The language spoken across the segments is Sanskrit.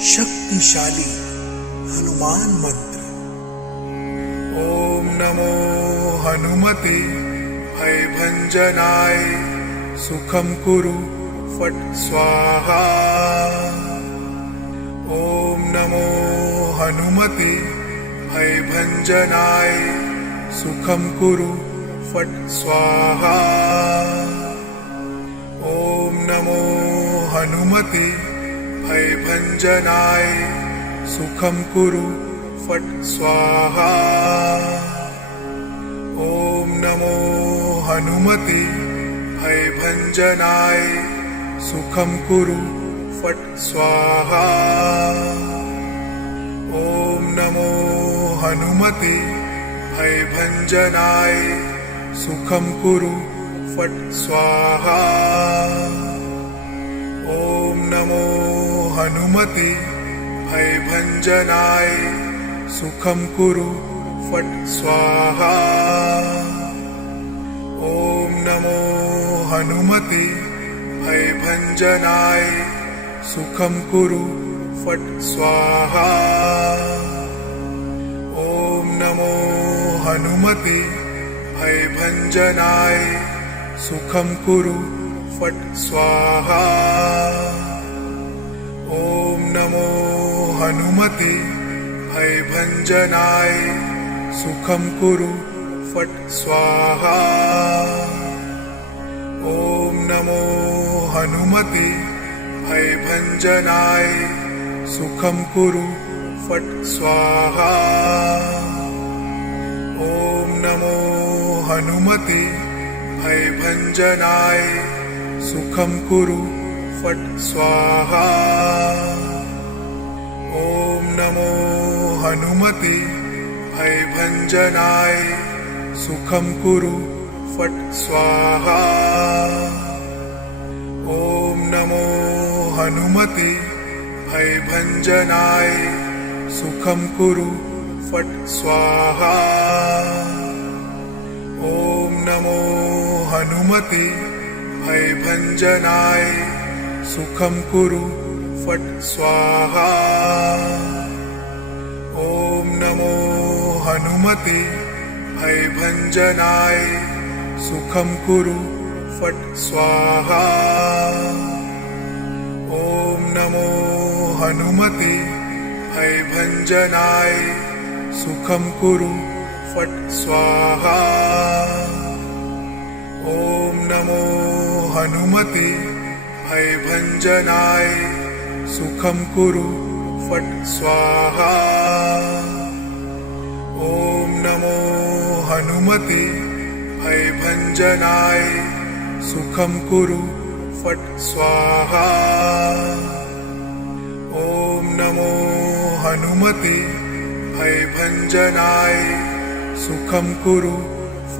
शक्तिशाली हनुमान मंत्र। ओम नमो हनुमते भयभंजनाय सुखम कुरु फट स्वाहा। ओम नमो हनुमते भयभंजनाय सुखम कुरु फट स्वाहा। ओम नमो हनुमते भयभंजनाय सुखम कुरु फट स्वाहा। ओम नमो हनुमते भयभंजनाय सुखम कुरु फट स्वाहा। ओम नमो हनुमते भयभंजनाय सुखम कुरु फट स्वाहा। ओम नमो हनुमते भयभंजनाय सुखम कुरु फट स्वाहा। ओम नमो हनुमते भयभंजनाय सुखम कुरु फट स्वाहा। ओम नमो हनुमते भयभंजनाय सुखम कुरु फट स्वाहा। ओम नमो हनुमते भयभंजनाय सुखम कुरु फट स्वाहा। ओम नमो हनुमते भयभंजनाय सुखम कुरु फट स्वाहा। ओम नमो हनुमते भयभंजनाय सुखम कुरु फट स्वाहा। ओम नमो हनुमते भयभंजनाय सुखम कुरु फट स्वाहा। ओम नमो हनुमते भयभंजनाय सुखम कुरु फट स्वाहा। ओम नमो हनुमते भयभंजनाय सुखम कुरु फट स्वाहा। ओम नमो हनुमते भयभंजनाय सुखम कुरु फट स्वाहा। ओम नमो हनुमते भयभंजनाय सुखम कुरु फट स्वाहा। ओम नमो हनुमते भयभंजनाय सुखम कुरु फट स्वाहा। ओम नमो हनुमते भयभंजनाय सुखम कुरु फट स्वाहा। ओम नमो हनुमते भयभंजनाय सुखम कुरु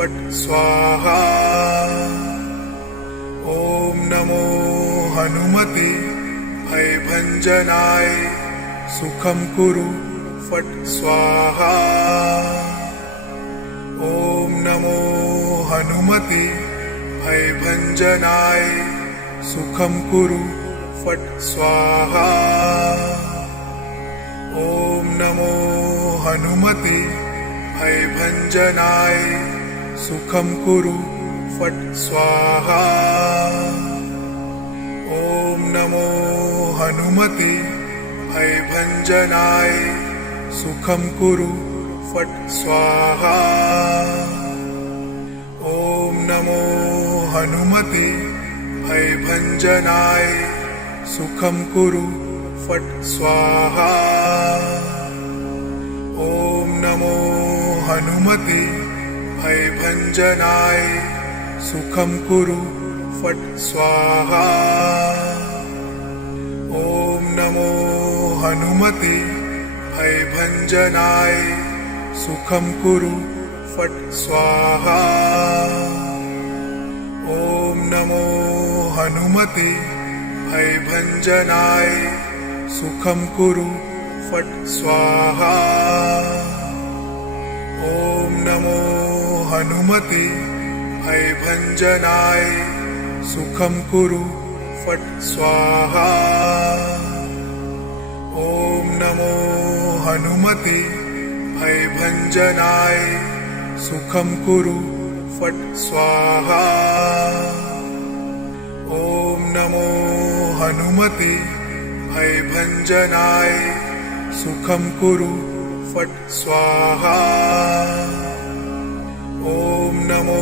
फट स्वाहा। ओम नमो हनुमते भयभंजनाय सुखम कुरु फट स्वाहा। ओम नमो हनुमते भयभंजनाय सुखम कुरु फट स्वाहा। ओम नमो हनुमते भयभंजनाय सुखम कुरु फट स्वाहा। ओम नमो हनुमते भयभंजनाय सुखम कुरु फट स्वाहा। ओम नमो हनुमते भयभंजनाय सुखम कुरु फट स्वाहा। ओम नमो हनुमते भयभंजनाय सुखम कुरु फट स्वाहा। ओम नमो हनुमते भयभंजनाय सुखम कुरु फट स्वाहा। ओम नमो हनुमते भयभंजनाय सुखम कुरु फट स्वाहा। ओम नमो हनुमते भयभंजनाय सुखम कुरु फट स्वाहा। ॐ नमो हनुमते भयभञ्जनाय सुखं कुरु फट् स्वाहा। ॐ नमो हनुमते भयभञ्जनाय सुखं कुरु फट् स्वाहा। ॐ नमो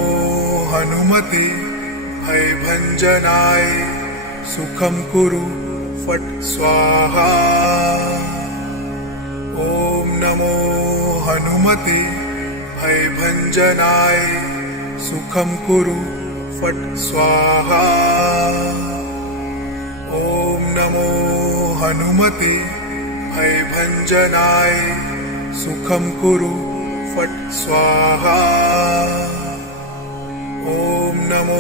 हनुमते भयभञ्जनाय सुखं कुरु फट् स्वाहा। ॐ नमो हनुमते भयभञ्जनाय सुखं कुरु फट् स्वाहा। ॐ नमो हनुमते भयभञ्जनाय सुखं कुरु फट् स्वाहा। ॐ नमो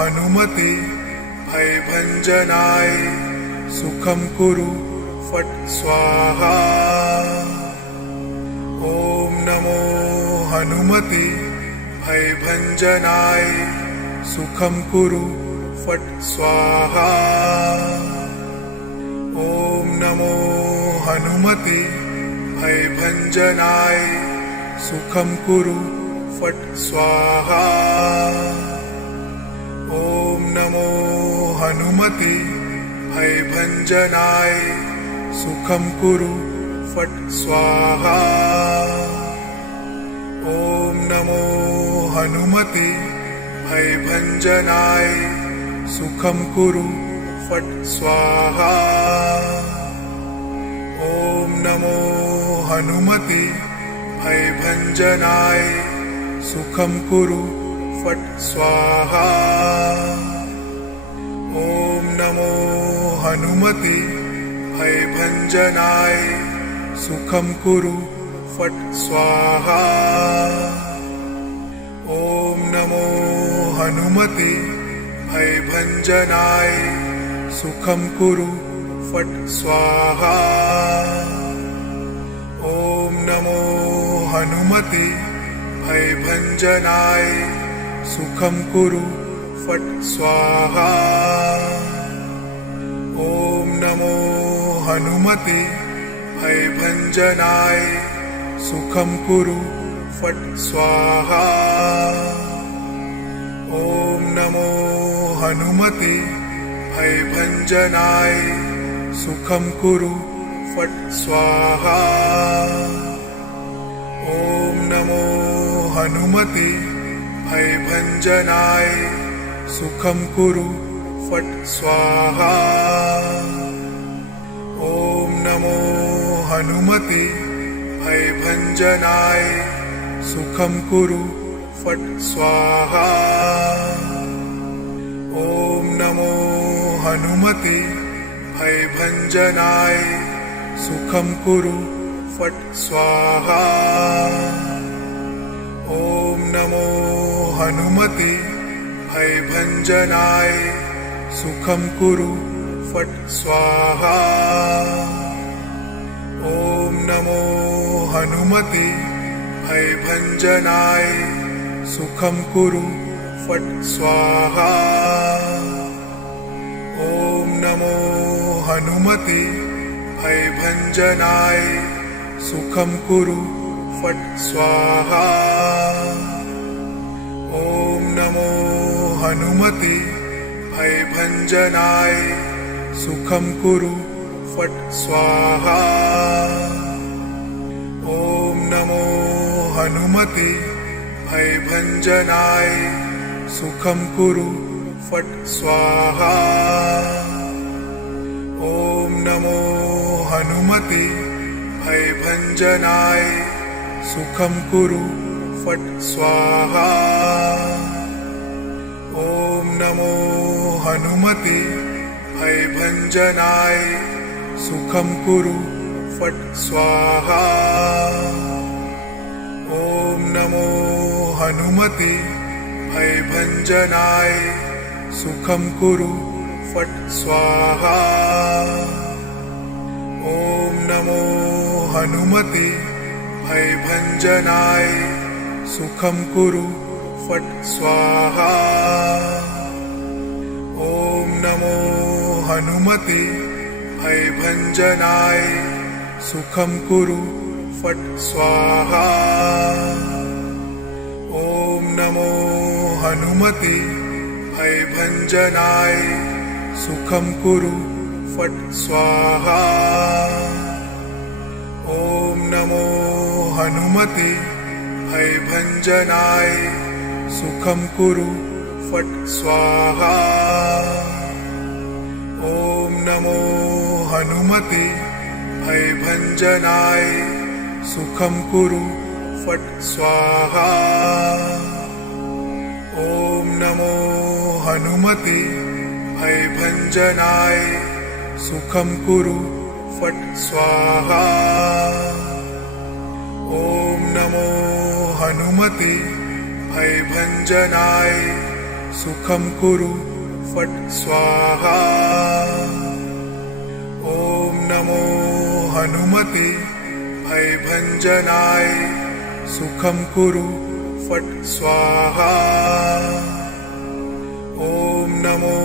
हनुमते भयभञ्जनाय सुखं कुरु फट् स्वाहा। ॐ नमो हनुमते भयभञ्जनाय सुखं कुरु फट् स्वाहा। ॐ नमो हनुमते भयभञ्जनाय सुखं कुरु फट् स्वाहा। ॐ नमो हनुमते भयभञ्जनाय सुखं कुरु फट् स्वाहा। ॐ नमो हनुमते भयभञ्जनाय सुखं कुरु फट् स्वाहा। ॐ नमो हनुमते भयभञ्जनाय सुखं कुरु फट् स्वाहा। ॐ नमो हनुमते भयभञ्जनाय सुखं कुरु फट् स्वाहा। ॐ नमो हनुमते भयभञ्जनाय सुखं कुरु फट् स्वाहा। ॐ नमो हनुमते भयभञ्जनाय सुखं कुरु फट् स्वाहा। ॐ नमो हनुमते भयभञ्जनाय सुखं कुरु फट् स्वाहा। ॐ नमो हनुमते भयभञ्जनाय सुखं कुरु फट् स्वाहा। ॐ नमो हनुमते भयभञ्जनाय सुखं कुरु फट् स्वाहा। ॐ नमो हनुमते भयभञ्जनाय सुखं कुरु फट् स्वाहा। ॐ नमो हनुमते भयभञ्जनाय सुखं कुरु फट् स्वाहा। ॐ नमो हनुमते भयभञ्जनाय सुखं कुरु फट् स्वाहा। ॐ नमो हनुमते भयभञ्जनाय सुखं कुरु फट् स्वाहा। ॐ नमो हनुमते भयभञ्जनाय सुखं कुरु फट् स्वाहा। ॐ नमो हनुमते भयभञ्जनाय सुखं कुरु फट् स्वाहा। ॐ नमो हनुमते भयभञ्जनाय सुखं कुरु फट् स्वाहा। ॐ नमो हनुमते भयभञ्जनाय सुखं कुरु फट् स्वाहा। ॐ नमो हनुमते भयभञ्जनाय सुखं कुरु फट् स्वाहा। ॐ नमो हनुमते भयभञ्जनाय सुखं कुरु फट् स्वाहा। ॐ नमो हनुमते भयभञ्जनाय सुखं कुरु फट् स्वाहा। ॐ नमो हनुमते भयभञ्जनाय सुखं कुरु फट् स्वाहा। ॐ नमो हनुमते भयभञ्जनाय सुखं कुरु फट् स्वाहा। ॐ नमो हनुमते भयभञ्जनाय सुखं कुरु फट् स्वाहा। ॐ नमो हनुमते भयभञ्जनाय सुखं कुरु फट् स्वाहा। ॐ नमो हनुमते भयभञ्जनाय सुखं कुरु फट् स्वाहा। ॐ नमो हनुमते भयभञ्जनाय सुखं कुरु फट् स्वाहा। ॐ नमो हनुमते भयभञ्जनाय सुखं कुरु फट् स्वाहा। ॐ नमो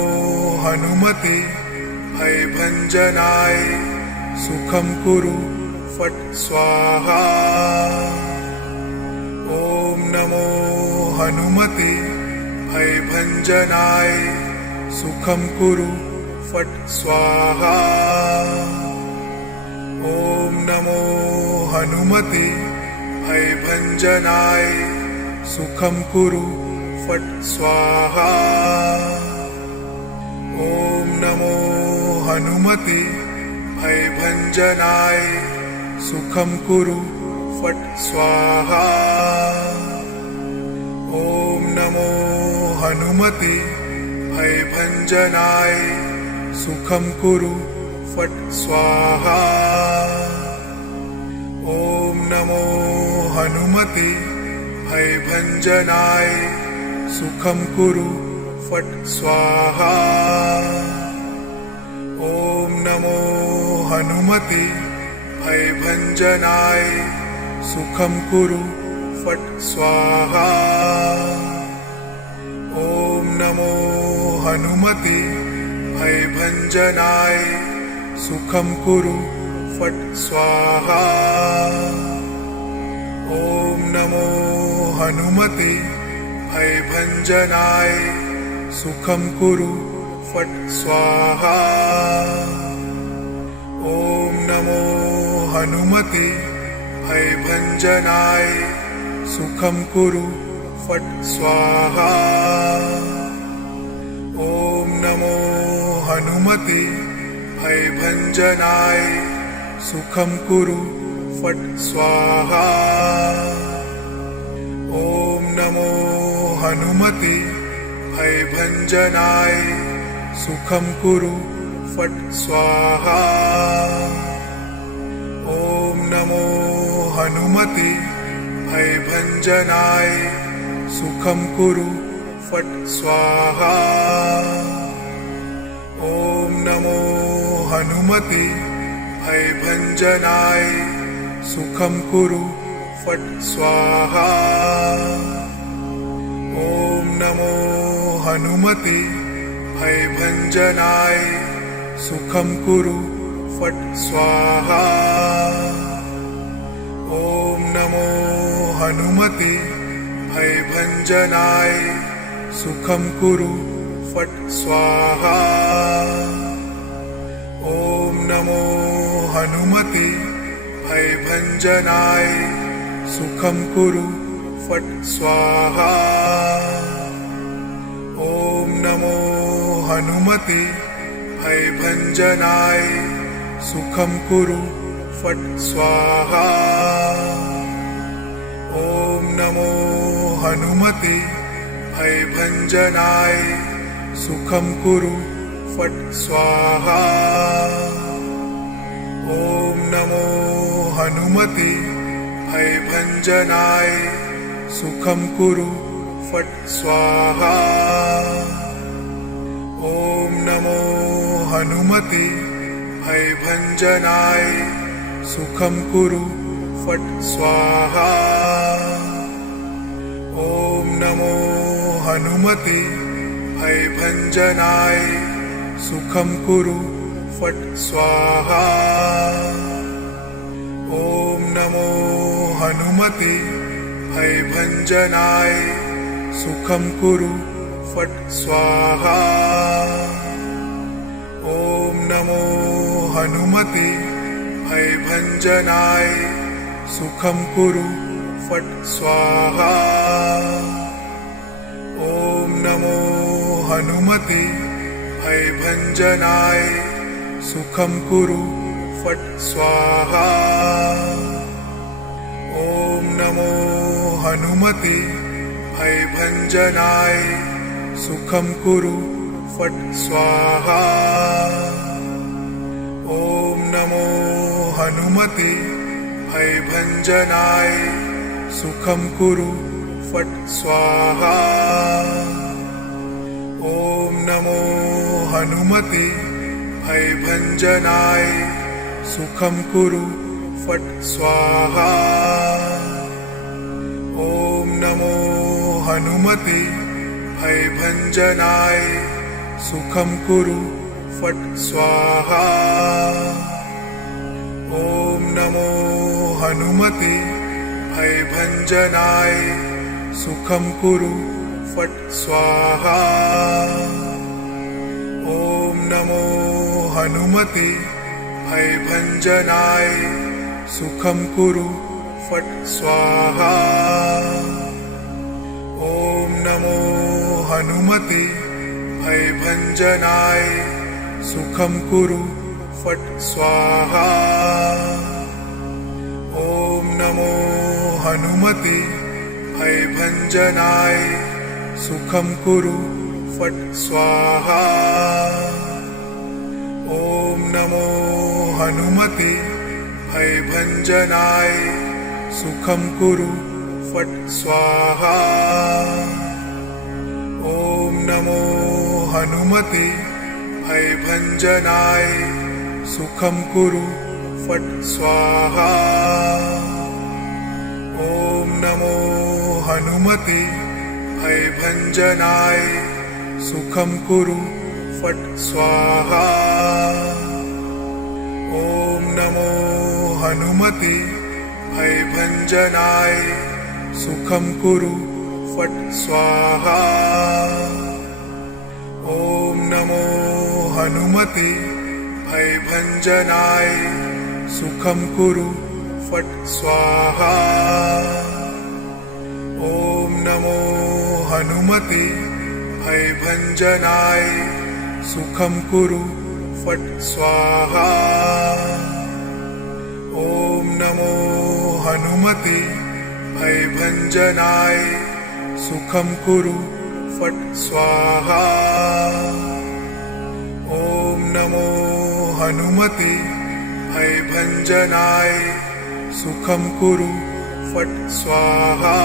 हनुमते भयभञ्जनाय सुखं कुरु फट् स्वाहा। ॐ नमो हनुमते भयभञ्जनाय सुखं कुरु फट् स्वाहा। ॐ नमो हनुमते भयभञ्जनाय सुखं कुरु फट् स्वाहा। ॐ नमो हनुमते भयभञ्जनाय सुखं कुरु फट् स्वाहा। ॐ नमो हनुमते भयभञ्जनाय सुखं कुरु फट् स्वाहा। ॐ नमो हनुमते भयभञ्जनाय सुखं कुरु फट् स्वाहा। ॐ नमो हनुमते भयभञ्जनाय सुखं कुरु फट् स्वाहा। ॐ नमो हनुमते भयभञ्जनाय सुखं कुरु फट् स्वाहा। ॐ नमो हनुमते भयभञ्जनाय सुखं कुरु फट् स्वाहा। ॐ नमो हनुमते भयभञ्जनाय सुखं कुरु फट् स्वाहा। ॐ नमो हनुमते भयभञ्जनाय सुखं कुरु फट् स्वाहा। ॐ नमो हनुमते भयभञ्जनाय सुखं कुरु फट् स्वाहा। ॐ नमो हनुमते भयभञ्जनाय सुखं कुरु फट् स्वाहा। ॐ नमो हनुमते भयभञ्जनाय सुखं कुरु फट् स्वाहा। ॐ नमो हनुमते भयभञ्जनाय सुखं कुरु फट् स्वाहा। ॐ नमो हनुमते भयभञ्जनाय सुखं कुरु फट् स्वाहा। ॐ नमो हनुमते भयभञ्जनाय सुखं कुरु फट् स्वाहा। ॐ नमो हनुमते भयभञ्जनाय सुखं कुरु फट् स्वाहा। ॐ नमो हनुमते भयभञ्जनाय सुखं कुरु फट् स्वाहा। ॐ नमो हनुमते भयभञ्जनाय सुखं कुरु फट् स्वाहा। ॐ नमो हनुमते भयभञ्जनाय सुखं कुरु फट् स्वाहा। ॐ नमो हनुमते भयभञ्जनाय सुखं कुरु फट् स्वाहा। ॐ नमो हनुमते भयभञ्जनाय सुखं कुरु फट् स्वाहा। ॐ नमो हनुमते भयभञ्जनाय सुखं कुरु फट् स्वाहा। ॐ नमो हनुमते भयभञ्जनाय सुखं कुरु फट् स्वाहा। ॐ नमो हनुमते भयभञ्जनाय सुखं कुरु फट् स्वाहा। ॐ नमो हनुमते भयभञ्जनाय सुखं कुरु फट् स्वाहा। ॐ नमो हनुमते भयभञ्जनाय सुखं कुरु फट् स्वाहा। ॐ नमो हनुमते भयभञ्जनाय सुखं कुरु फट् स्वाहा। ॐ नमो हनुमते भयभञ्जनाय सुखं कुरु फट् स्वाहा। ॐ नमो हनुमते भयभञ्जनाय सुखं कुरु फट् स्वाहा। ॐ नमो हनुमते भयभञ्जनाय सुखं कुरु फट् स्वाहा। ॐ नमो हनुमते भयभञ्जनाय सुखं कुरु फट् स्वाहा। ॐ नमो हनुमते भयभञ्जनाय सुखं कुरु फट् स्वाहा। ॐ नमो हनुमते भयभञ्जनाय सुखं कुरु फट् स्वाहा। ॐ नमो हनुमते भयभञ्जनाय सुखं कुरु फट् स्वाहा। ॐ नमो हनुमते भयभञ्जनाय सुखं कुरु फट् स्वाहा। ॐ नमो हनुमते भयभञ्जनाय सुखं कुरु फट् स्वाहा। ॐ नमो हनुमते भयभञ्जनाय सुखं कुरु फट् स्वाहा। ॐ नमो हनुमते भयभञ्जनाय सुखं कुरु फट् स्वाहा। ॐ नमो हनुमते भयभञ्जनाय सुखं कुरु फट् स्वाहा।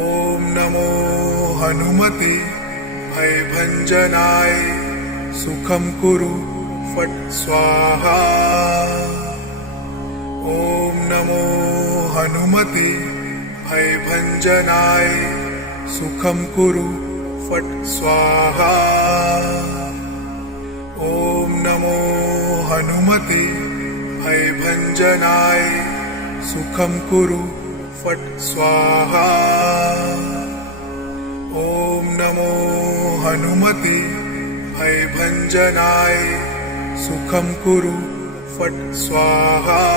ॐ नमो हनुमते भयभञ्जनाय सुखं कुरु फट् स्वाहा। ॐ नमो हनुमते भयभञ्जनाय सुखं कुरु फट् स्वाहा। ॐ नमो हनुमते भयभञ्जनाय सुखं कुरु फट् स्वाहा। ॐ नमो हनुमते भयभञ्जनाय सुखं कुरु फट् स्वाहा।